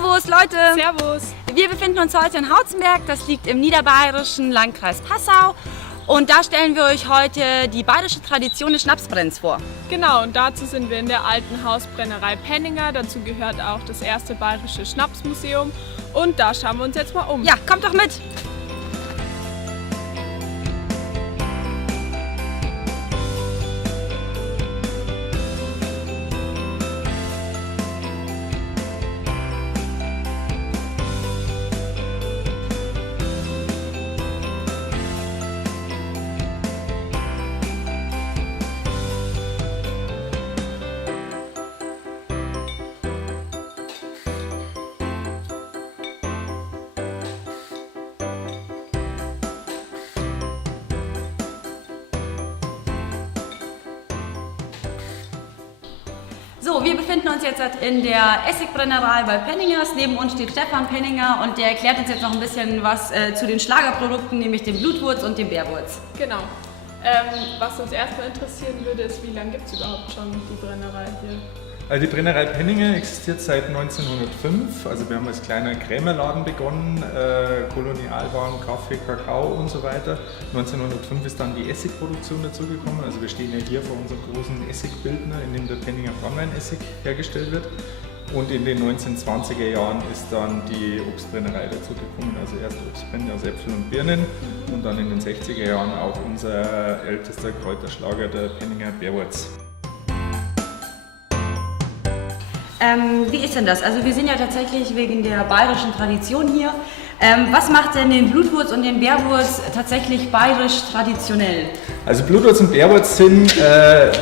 Servus Leute! Servus! Wir befinden uns heute in Hauzenberg, das liegt im niederbayerischen Landkreis Passau. Und da stellen wir euch heute die bayerische Tradition des Schnapsbrennens vor. Genau, und dazu sind wir in der alten Hausbrennerei Penninger. Dazu gehört auch das erste bayerische Schnapsmuseum. Und da schauen wir uns jetzt mal um. Ja, kommt doch mit! So, wir befinden uns jetzt in der Essigbrennerei bei Penningers. Neben uns steht Stefan Penninger und der erklärt uns jetzt noch ein bisschen was zu den Schlagerprodukten, nämlich dem Blutwurz und dem Bärwurz. Genau. Was uns erstmal interessieren würde, ist, wie lange gibt es überhaupt schon die Brennerei hier? Also die Brennerei Penninger existiert seit 1905. Also wir haben als kleiner Krämerladen begonnen, Kolonialwaren, Kaffee, Kakao und so weiter. 1905 ist dann die Essigproduktion dazugekommen. Also wir stehen ja hier vor unserem großen Essigbildner, in dem der Penninger Frontline-Essig hergestellt wird. Und in den 1920er Jahren ist dann die Obstbrennerei dazugekommen. Also erst Obstbrände aus Äpfeln und Birnen und dann in den 60er Jahren auch unser ältester Kräuterschlager, der Penninger Bärwurz. Wie ist denn das? Also wir sind ja tatsächlich wegen der bayerischen Tradition hier. Was macht denn den Blutwurz und den Bärwurz tatsächlich bayerisch traditionell? Also Blutwurz und Bärwurz sind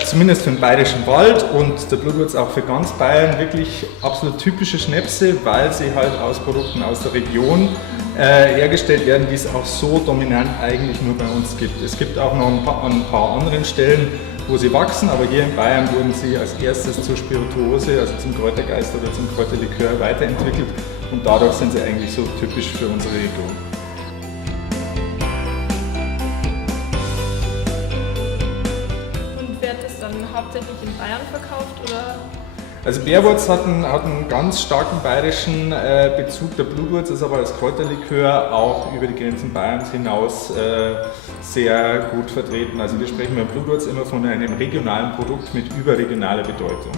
zumindest für den bayerischen Wald und der Blutwurz auch für ganz Bayern wirklich absolut typische Schnäpse, weil sie halt aus Produkten aus der Region hergestellt werden, die es auch so dominant eigentlich nur bei uns gibt. Es gibt auch noch an ein paar anderen Stellen, wo sie wachsen, aber hier in Bayern wurden sie als erstes zur Spirituose, also zum Kräutergeist oder zum Kräuterlikör weiterentwickelt und dadurch sind sie eigentlich so typisch für unsere Region. Und wird das dann hauptsächlich in Bayern verkauft, oder? Also Bärwurz hat einen ganz starken bayerischen Bezug. Der Blutwurz ist aber als Kräuterlikör auch über die Grenzen Bayerns hinaus sehr gut vertreten. Also wir sprechen beim Blutwurz immer von einem regionalen Produkt mit überregionaler Bedeutung.